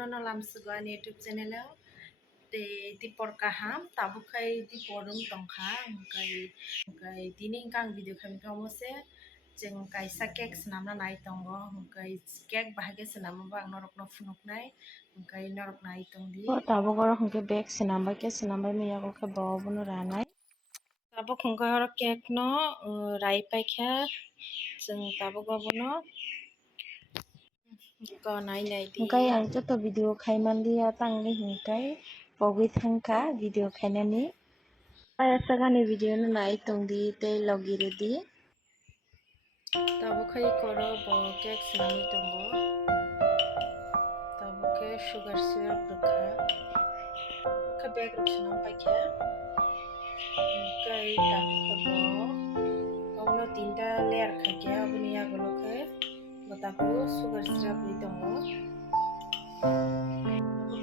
Jotono lamsugan YouTube channel te tipor kaham tabukai tiporum tongkha kai dini kang video kami kamu se jeng kaisa cake senamna nai tongo kai cake bahage senam bang norok no funuk nai kai norok nai tongdi tabo goro hongke bag senambai ke senambai me yago ke bawo bono ranai tabo khongka horo cake no rai paikha jeng tabo gobono ko nai nai di hingkai ang joto video khaimanliya tangli hingkai pogui thangka video khainani aya sagani video no nai tongdi tei logi redi tabo khai koro bo cake senamai tongo tabo ke sugar syrup rukha ka bag ruk senam paikha kai tabo khabo ono tinta layer khakya abuni agolo ke botako sugar syrup ni tongo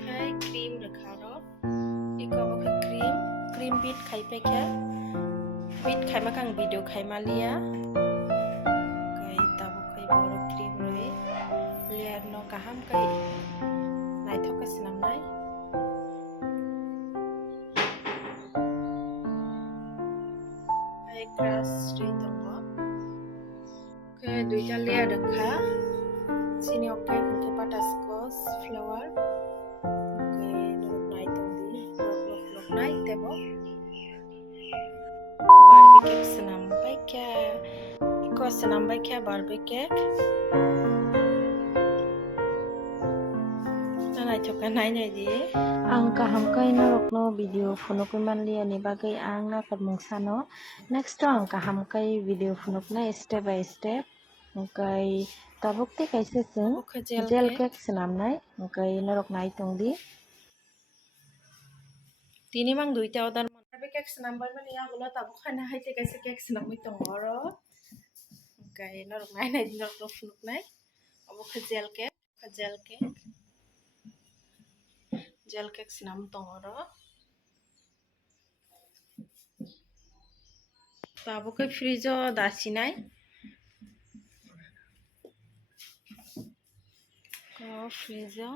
khai cream rukha ro iko bo cream bit khai paikha bit khai makang video khai malia kai tabo khai boro cream roi layer no kaham kai naithok ka sinamnai kai crush roi tongo kai duita layer rakha sini okai ke butterscotch flower kai norok nai tongdi norok nai tebo barbie cake senam paikha iko senam paikha barbie cake naithoka nai nai di ang kaham kai norok no video phunukui manliya ni bagai ang nakat mungsano next ang kaham kai video phunuknai step by step hingkai tabuk te kaisa sung gel cake senamnai hingkai norok nai tongdi tini mang duita order barbie cake senam bai mani agulo tabu khana haite kaisa cake senamui tongo ro hingkai norok nai nai norok no phunuknai obo gel cake senam tongo ro tabo ke fridge o dasinai fridge o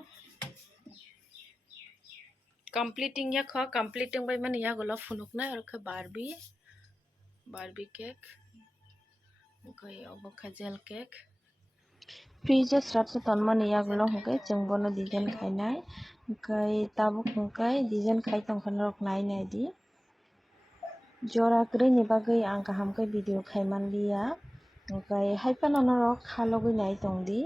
completing ya kha completing bai mani ya gulo phunuknai aro kha barbie cake kai obo kha gel cake fridge srapsa tonmani yagulo hingkai chung bono design khainai hingkai tabuk hingkai design khai tongkha norok nai nai di jora kwrui ni bagai ang kaham kai video khaimanliya hingkai haifano norok khalogui nai tongdi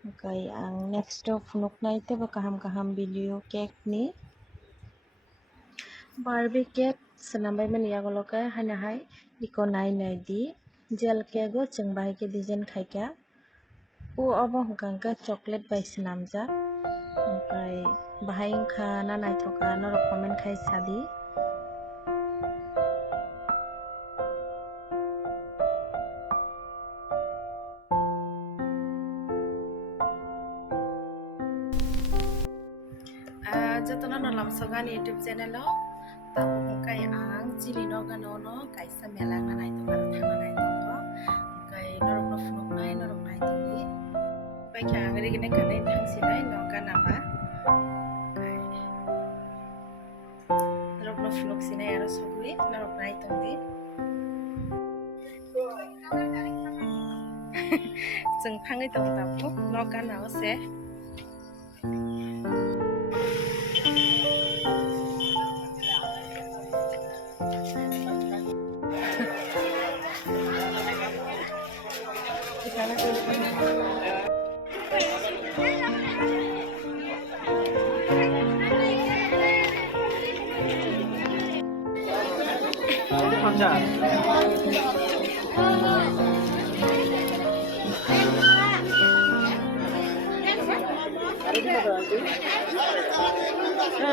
hingkai ang next o phunuknai tebo kaham video cake ni barbie cake senambai mani yagulo ke haina hai iko nai nai di gel cake o chung bahai ke design khaikha obo hingka chocolate bai swnamjak hingkai bahai wngkha na naithoka norok comment khai sadi jotono no lamsogani YouTube channel o tabo hingkai ang chili no gano no kaisa melang na naithoka thangna nai tongo hingkai norok no phunuknai norok nai tongdi paikha ang rigine kanai thangsinai no ganaba norok no phunuksinai aro sogui norok nai tongdi जों थाङै दं दाबो न' गानाव से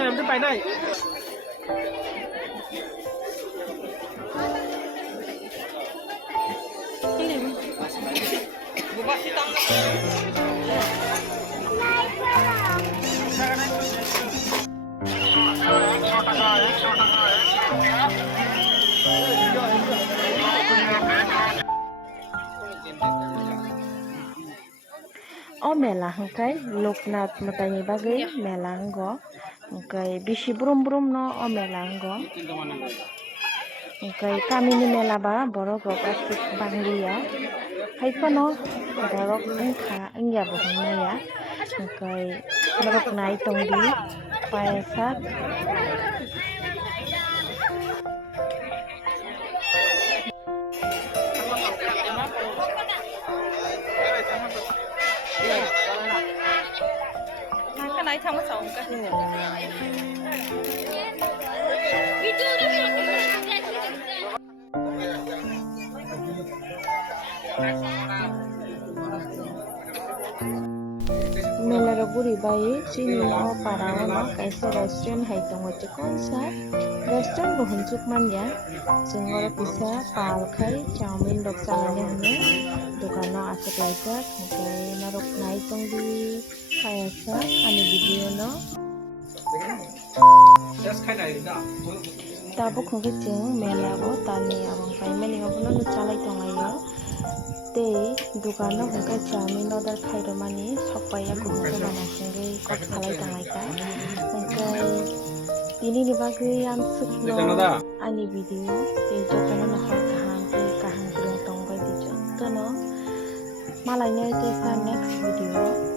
em cứ bài này o mela hangkai Loknath Matai bagui mela anggo hangkai bisi brum brum no o mela anggo hangkai kamini mela ba borok rok asik bangliya haifano borok angkha angya bo hangnaya hangkai borok nai tongdi payasak Nai thang song ka Mela buri bai chini o parao no kaisa restaurant hai tongo chikonsa restaurant bo hunchuk manja jingoro pisa pal khai chowmin rok chalane hane dukan no asuk laijak hingkai narok nai tongdi payasa ani video no tabo khongke ching mela o tani abang pai meli obono no chalai tongayo tei dukan no hingkai chowmin order khairomani sokpaya kuhungke bana singei kok khalai tangaika hingkai ini ni bagui am sukno ani video tei jotono no hai kaham tei kaham kurung tongbai di jotono malai nyai tei sa next video